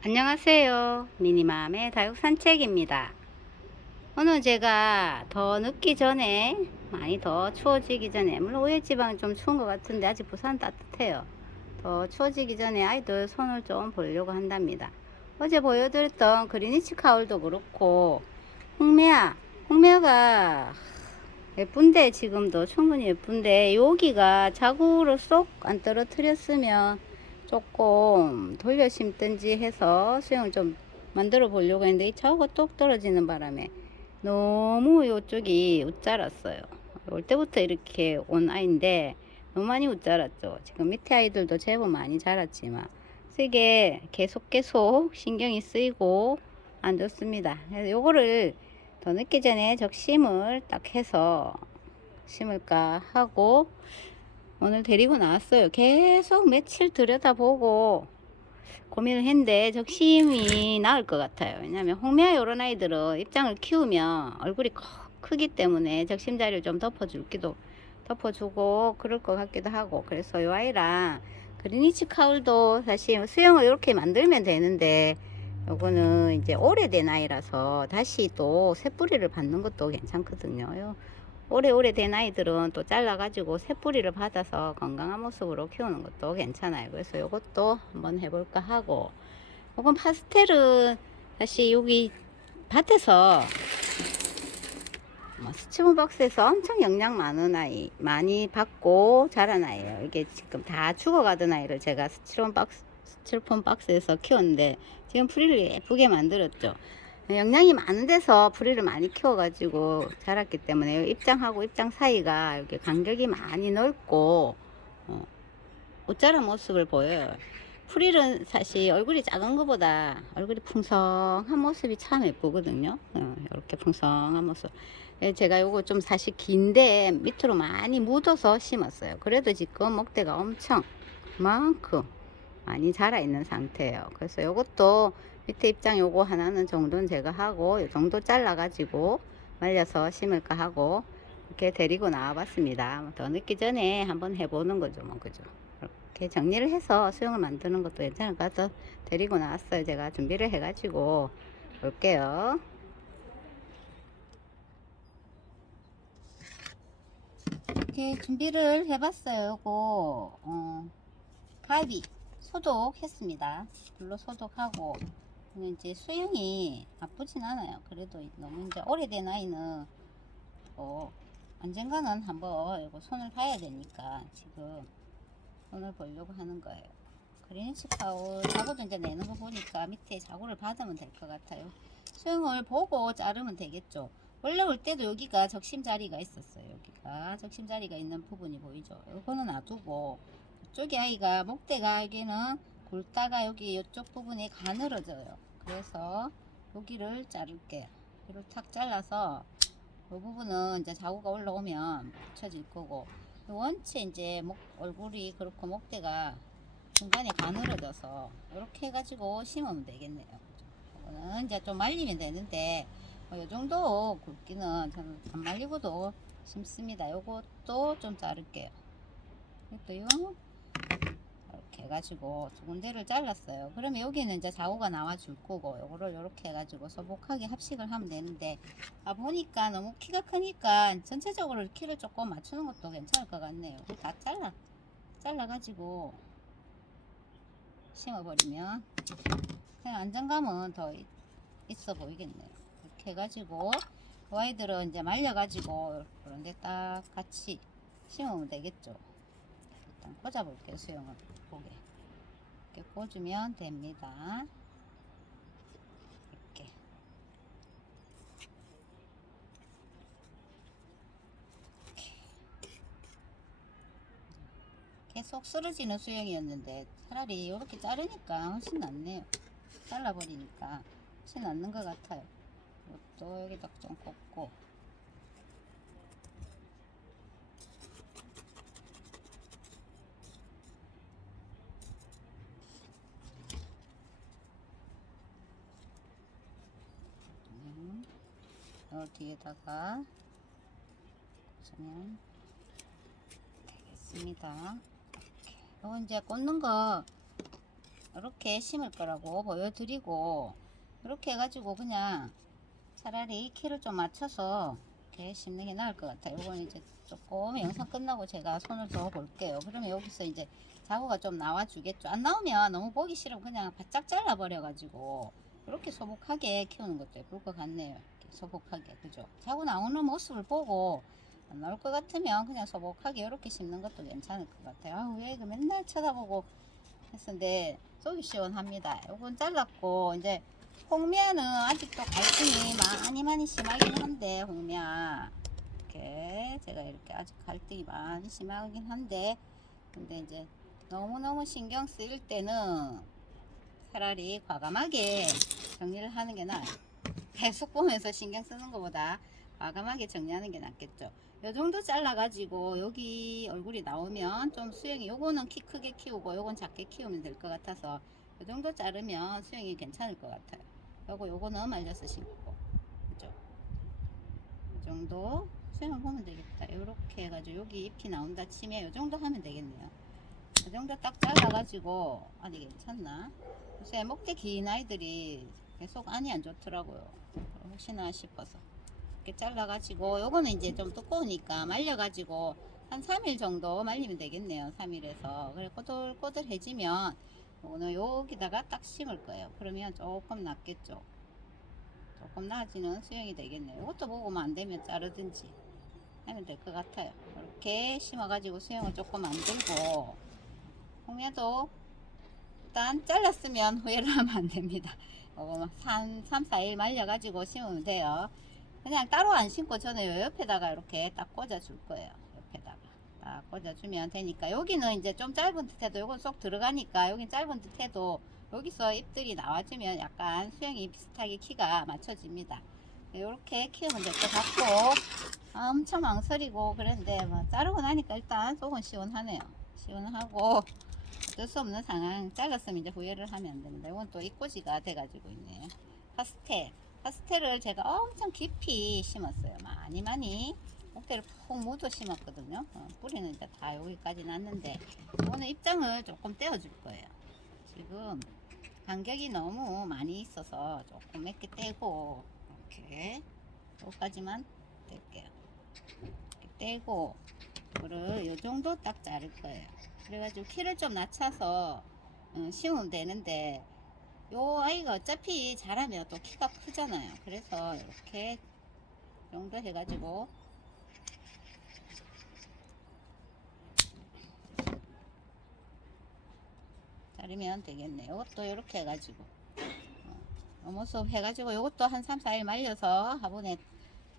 안녕하세요. 미니맘의 다육산책입니다. 오늘 제가 더 늦기 전에, 많이 더 추워지기 전에, 물론 오해지방은 좀 추운 것 같은데 아직 부산 따뜻해요. 더 추워지기 전에 아이들 손을 좀 보려고 한답니다. 어제 보여드렸던 그리니치 카울도 그렇고, 홍매화가 예쁜데, 지금도 충분히 예쁜데 여기가 자구로 쏙 안 떨어뜨렸으면 조금 돌려 심든지 해서 수영을 좀 만들어 보려고 했는데, 이 자구가 똑 떨어지는 바람에 너무 이쪽이 웃자랐어요. 올 때부터 이렇게 온 아이인데 너무 많이 웃자랐죠. 지금 밑에 아이들도 제법 많이 자랐지만 이게 계속 신경이 쓰이고 안 좋습니다. 그래서 요거를 더 늦기 전에 적심을 딱 해서 심을까 하고 오늘 데리고 나왔어요. 계속 며칠 들여다보고 고민을 했는데 적심이 나을 것 같아요. 왜냐하면 홍매화 이런 아이들은 입장을 키우면 얼굴이 크기 때문에 적심 자리를 좀 덮어주고 그럴 것 같기도 하고, 그래서 이 아이랑 그리니치 카울도 사실 수영을 이렇게 만들면 되는데 요거는 이제 오래된 아이라서 다시 또 새뿌리를 받는 것도 괜찮거든요. 오래된 아이들은 또 잘라가지고 새뿌리를 받아서 건강한 모습으로 키우는 것도 괜찮아요. 그래서 요것도 한번 해볼까 하고, 요건 파스텔은 사실 여기 밭에서 스치본 박스에서 엄청 영양 많은 아이, 많이 받고 자란 아이예요. 이게 지금 다 죽어가던 아이를 제가 스티로폼 박스에서 키웠는데 지금 풀이를 예쁘게 만들었죠. 영양이 많은 데서 풀이를 많이 키워가지고 자랐기 때문에 입장하고 입장 사이가 이렇게 간격이 많이 넓고 옷자란 모습을 보여요. 풀일은 사실 얼굴이 작은 것보다 얼굴이 풍성한 모습이 참 예쁘거든요. 이렇게 풍성한 모습. 제가 요거 좀 사실 긴데 밑으로 많이 묻어서 심었어요. 그래도 지금 목대가 엄청 그만큼 많이 자라 있는 상태예요. 그래서 요것도 밑에 입장 요거 하나는 정도는 제가 하고 요 정도 잘라 가지고 말려서 심을까 하고 이렇게 데리고 나와 봤습니다. 더 늦기 전에 한번 해보는 거죠, 뭐. 그죠? 이렇게 정리를 해서 수영을 만드는 것도 괜찮을 것 같아서 데리고 나왔어요. 제가 준비를 해 가지고 올게요. 이렇게 준비를 해봤어요. 요거 가위 소독했습니다. 불로 소독하고. 이제 수영이 나쁘진 않아요. 그래도 너무 이제 오래된 아이는 언젠가는 한번 이거 손을 봐야 되니까 지금 손을 보려고 하는 거예요. 그리니치 카울 자구도 이제 내는 거 보니까 밑에 자구를 받으면 될 것 같아요. 수영을 보고 자르면 되겠죠. 원래 올 때도 여기가 적심 자리가 있었어요. 여기가 적심 자리가 있는 부분이 보이죠. 이거는 놔두고, 이쪽이 아이가 목대가 여기는 굵다가 여기 이쪽 부분이 가늘어져요. 그래서 여기를 자를게요. 이를 탁 잘라서 이 부분은 이제 자구가 올라오면 붙여질 거고, 원체 이제 얼굴이 그렇고 목대가 중간에 가늘어져서 이렇게 해가지고 심으면 되겠네요. 이거는 이제 좀 말리면 되는데 이 정도 굵기는 저는 안 말리고도 심습니다. 요것도 좀 자를게요. 이것도요. 이렇게 해가지고 두 군데를 잘랐어요. 그러면 여기는 이제 자구가 나와 줄 거고, 요거를 이렇게 해가지고 소복하게 합식을 하면 되는데, 보니까 너무 키가 크니까 전체적으로 키를 조금 맞추는 것도 괜찮을 것 같네요. 다 잘라가지고 심어버리면 그냥 안정감은 더 있어 보이겠네요. 이렇게 해가지고 그 아이들은 이제 말려가지고 그런데 딱 같이 심으면 되겠죠. 일단 꽂아볼게요. 수영을 보게 이렇게 꽂으면 됩니다. 이렇게 계속 쓰러지는 수영이었는데 차라리 이렇게 자르니까 훨씬 낫네요. 잘라버리니까 훨씬 낫는 것 같아요. 이것도 여기다 좀 꽂고, 요 뒤에다가 꽂으면 되겠습니다. 이거 이제 꽂는 거 이렇게 심을 거라고 보여드리고, 이렇게 해가지고 그냥 차라리 키를 좀 맞춰서 이렇게 심는 게 나을 것 같아요. 이건 이제 조금 영상 끝나고 제가 손을 더 볼게요. 그러면 여기서 이제 자구가 좀 나와주겠죠. 안 나오면 너무 보기 싫으면 그냥 바짝 잘라버려가지고 이렇게 소복하게 키우는 것도 예쁠 것 같네요. 이렇게 소복하게, 그죠? 자구 나오는 모습을 보고 안 나올 것 같으면 그냥 소복하게 이렇게 심는 것도 괜찮을 것 같아요. 아, 왜 이거 맨날 쳐다보고 했는데 속이 시원합니다. 요건 잘랐고, 이제 홍미야는 아직도 갈등이 많이 심하긴 한데, 홍미야 이렇게 제가 이렇게 아직 갈등이 많이 심하긴 한데, 근데 이제 너무너무 신경 쓰일 때는 차라리 과감하게 정리를 하는 게 나아요. 계속 보면서 신경 쓰는 것보다 과감하게 정리하는 게 낫겠죠. 요 정도 잘라가지고 여기 얼굴이 나오면 좀 수영이, 요거는 키 크게 키우고 요건 작게 키우면 될 것 같아서 요 정도 자르면 수영이 괜찮을 것 같아요. 요거는 말려서 심고, 그죠? 요 정도 수영을 보면 되겠다. 요렇게 해가지고 여기 잎이 나온다 치면 요 정도 하면 되겠네요. 요 정도 딱 잘라가지고, 아니 괜찮나? 요새 목대 긴 아이들이 계속 안이 안 좋더라고요. 혹시나 싶어서 이렇게 잘라가지고, 요거는 이제 좀 두꺼우니까 말려가지고 한 3일 정도 말리면 되겠네요. 3일에서 그래 꼬들꼬들해지면 요거는 여기다가 딱 심을 거예요. 그러면 조금 낫겠죠. 조금 나아지는 수영이 되겠네요. 이것도 먹으면 안 되면 자르든지 하면 될 것 같아요. 이렇게 심어가지고 수영을 조금 만들고, 홍야도 일단 잘랐으면 후회를 하면 안 됩니다. 3, 4일 말려가지고 심으면 돼요. 그냥 따로 안 심고 저는 요 옆에다가 이렇게 딱 꽂아 줄 거예요. 옆에다가 딱 꽂아 주면 되니까, 여기는 이제 좀 짧은 듯해도 요건 쏙 들어가니까 여긴 짧은 듯해도 여기서 잎들이 나와주면 약간 수영이 비슷하게 키가 맞춰집니다. 이렇게 키우면 될 것 같고, 엄청 망설이고 그랬는데 뭐 자르고 나니까 일단 속은 시원하네요. 시원하고 어쩔 수 없는 상황. 잘랐으면 이제 후회를 하면 안 됩니다. 이건 또 이꼬지가 돼가지고 있네요. 파스텔을 제가 엄청 깊이 심었어요. 많이 목대를 푹 묻어 심었거든요. 뿌리는 이제 다 여기까지 났는데, 오늘 입장을 조금 떼어줄 거예요. 지금 간격이 너무 많이 있어서 조금 몇 개 떼고, 이렇게 여기까지만 뗄게요. 이렇게 떼고, 이거를 요 정도 딱 자를 거예요. 그래가지고 키를 좀 낮춰서 심으면 되는데, 요 아이가 어차피 자라면 또 키가 크잖아요. 그래서 이렇게 정도 해가지고 자르면 되겠네요. 이것도 이렇게 해가지고 모습 해가지고 요것도 한 3, 4일 말려서 화분에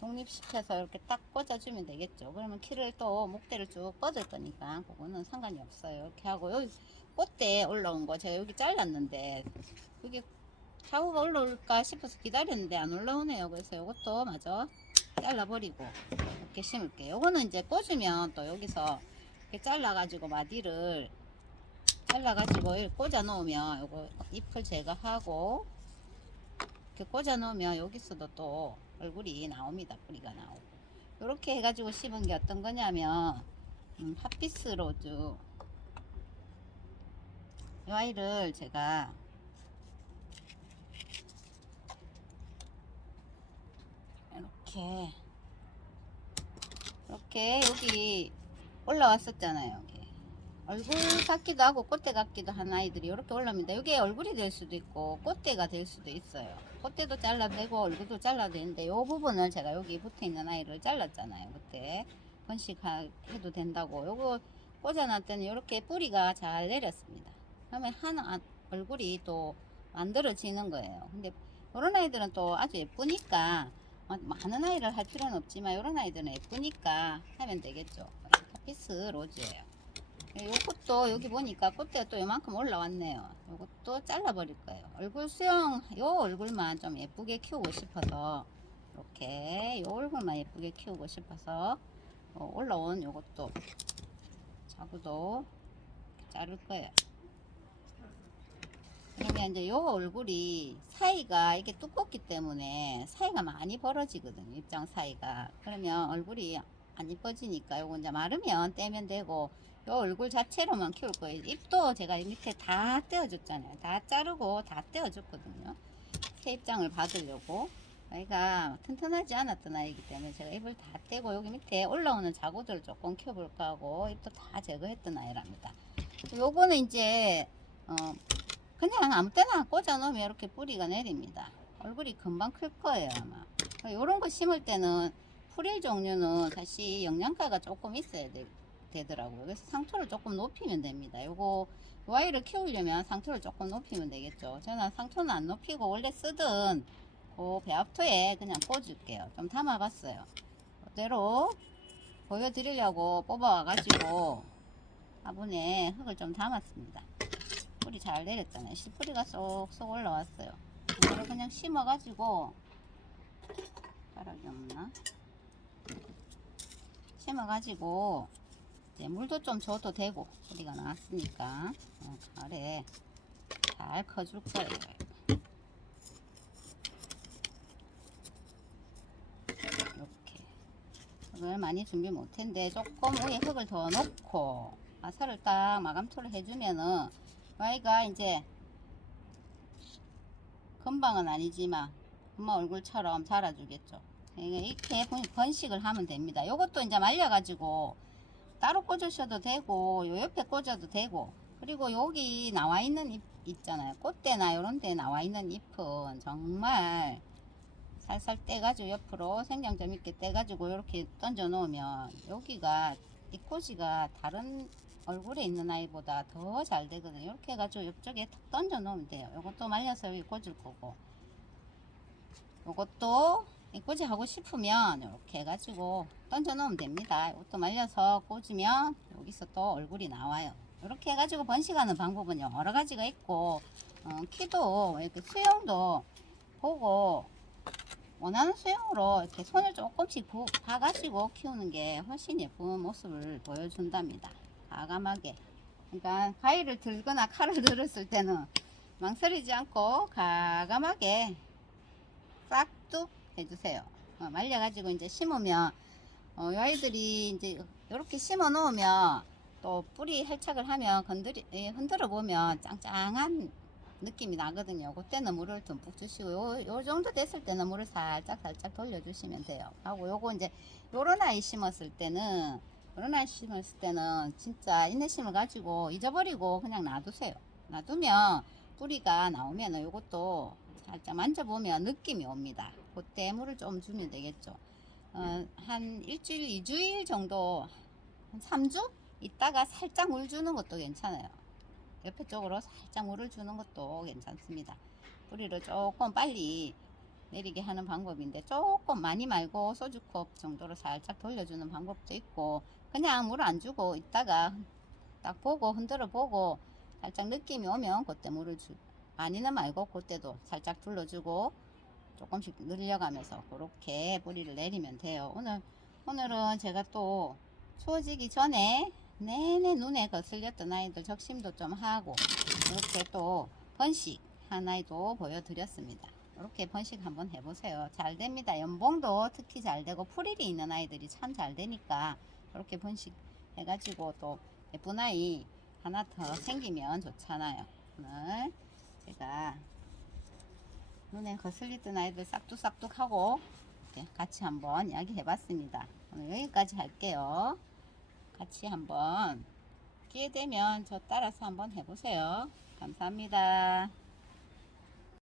독립시켜서 이렇게 딱 꽂아주면 되겠죠. 그러면 키를 또 목대를 쭉 뻗을 거니까 그거는 상관이 없어요. 이렇게 하고, 여기 꽃대 올라온 거 제가 여기 잘랐는데 여기 자구가 올라올까 싶어서 기다렸는데 안 올라오네요. 그래서 이것도 마저 잘라버리고 이렇게 심을게요. 요거는 이제 꽂으면 또 여기서 이렇게 잘라가지고 마디를 잘라가지고 이렇게 꽂아 놓으면 요거 잎을 제거하고 이렇게 꽂아 놓으면 여기서도 또 얼굴이 나옵니다. 뿌리가 나오고. 이렇게 해가지고 심은 게 어떤 거냐면 핫피스 로즈, 이 아이를 제가 이렇게 여기 올라왔었잖아요. 여기 얼굴 같기도 하고 꽃대 같기도 한 아이들이 이렇게 올라옵니다. 이게 얼굴이 될 수도 있고 꽃대가 될 수도 있어요. 꽃대도 잘라내고 얼굴도 잘라내는데, 이 부분을 제가 여기 붙어 있는 아이를 잘랐잖아요. 그때 번식해도 된다고 요거 꽂아놨더니 이렇게 뿌리가 잘 내렸습니다. 그러면 얼굴이 또 만들어지는 거예요. 근데 이런 아이들은 또 아주 예쁘니까 많은 아이를 할 필요는 없지만 이런 아이들은 예쁘니까 하면 되겠죠. 카피스 로즈예요. 요것도 여기 보니까 꽃대가 또 요만큼 올라왔네요. 요것도 잘라버릴 거예요. 얼굴 수영, 요 얼굴만 좀 예쁘게 키우고 싶어서, 이렇게 요 얼굴만 예쁘게 키우고 싶어서 올라온 요것도 자구도 자를 거예요. 그러면 이제 요 얼굴이 사이가 이게 두껍기 때문에 사이가 많이 벌어지거든요. 입장 사이가. 그러면 얼굴이 안 이뻐지니까 요거 이제 마르면 떼면 되고, 요 얼굴 자체로만 키울 거예요. 잎도 제가 밑에 다 떼어줬잖아요. 다 자르고 다 떼어줬거든요. 새 입장을 받으려고. 아이가 튼튼하지 않았던 아이기 때문에 제가 잎을 다 떼고 여기 밑에 올라오는 자구들을 조금 키워볼까 하고 잎도 다 제거했던 아이랍니다. 요거는 이제 그냥 아무 때나 꽂아 놓으면 이렇게 뿌리가 내립니다. 얼굴이 금방 클 거예요 아마. 요런 거 심을 때는 풀일 종류는 사실 영양가가 조금 있어야 되더라고요. 그래서 상토를 조금 높이면 됩니다. 요거 요 아이를 키우려면 상토를 조금 높이면 되겠죠. 저는 상토는 안 높이고 원래 쓰던 그 배합토에 그냥 꽂을게요. 좀 담아봤어요. 그대로 보여드리려고 뽑아와가지고 화분에 흙을 좀 담았습니다. 뿌리 잘 내렸잖아요. 씨뿌리가 쏙쏙 올라왔어요. 이거를 그냥 심어가지고 자락이 없나? 심어가지고 이제 물도 좀 줘도 되고 뿌리가 나왔으니까 가을에 잘 커줄 거예요. 이렇게 흙을 많이 준비 못했는데 조금 위에 흙을 더 넣고 아사를 딱 마감토를 해주면은 아이가 이제 금방은 아니지만 엄마 얼굴처럼 자라주겠죠. 이렇게 번식을 하면 됩니다. 요것도 이제 말려가지고 따로 꽂으셔도 되고 요 옆에 꽂아도 되고, 그리고 여기 나와 있는 잎 있잖아요. 꽃대나 요런 데 나와 있는 잎은 정말 살살 떼가지고 옆으로 생장점 있게 떼가지고 이렇게 던져 놓으면 여기가 잎꽂이가 다른 얼굴에 있는 아이보다 더 잘 되거든요. 이렇게 해가지고 옆쪽에 탁 던져 놓으면 돼요. 요것도 말려서 여기 꽂을 거고, 요것도 잎꽂이 하고 싶으면 이렇게 해가지고 던져 놓으면 됩니다. 이것도 말려서 꽂으면 여기서 또 얼굴이 나와요. 이렇게 해가지고 번식하는 방법은 여러 가지가 있고, 키도 이렇게 수영도 보고 원하는 수영으로 이렇게 손을 조금씩 봐가지고 키우는 게 훨씬 예쁜 모습을 보여준답니다. 과감하게. 그러니까 가위를 들거나 칼을 들었을 때는 망설이지 않고 과감하게 싹둑 해주세요. 말려가지고 이제 심으면 이 아이들이 이제 이렇게 심어 놓으면 또 뿌리 활착을 하면 흔들어 보면 짱짱한 느낌이 나거든요. 그때는 물을 듬뿍 주시고 요 정도 됐을 때는 물을 살짝 돌려주시면 돼요. 하고 요거 이제 요런 아이 심었을 때는 진짜 인내심을 가지고 잊어버리고 그냥 놔두세요. 놔두면 뿌리가 나오면 요것도 살짝 만져보면 느낌이 옵니다. 그때 물을 좀 주면 되겠죠. 한 일주일, 2주일 정도, 한 3주 있다가 살짝 물 주는 것도 괜찮아요. 옆에 쪽으로 살짝 물을 주는 것도 괜찮습니다. 뿌리를 조금 빨리 내리게 하는 방법인데, 조금 많이 말고 소주컵 정도로 살짝 돌려주는 방법도 있고, 그냥 물 안 주고 있다가 딱 보고 흔들어 보고 살짝 느낌이 오면 그때 물을 많이는 말고 그때도 살짝 둘러주고 조금씩 늘려가면서 그렇게 뿌리를 내리면 돼요. 오늘은 제가 또 추워지기 전에 내내 눈에 거슬렸던 아이들 적심도 좀 하고 이렇게 또 번식한 아이도 보여드렸습니다. 이렇게 번식 한번 해보세요. 잘 됩니다. 연봉도 특히 잘 되고 풀일이 있는 아이들이 참 잘 되니까 이렇게 번식 해가지고 또 예쁜 아이 하나 더 생기면 좋잖아요. 오늘 제가 눈에 거슬리던 아이들 싹둑싹둑 하고 같이 한번 이야기 해봤습니다. 오늘 여기까지 할게요. 같이 한번 기회 되면 저 따라서 한번 해보세요. 감사합니다.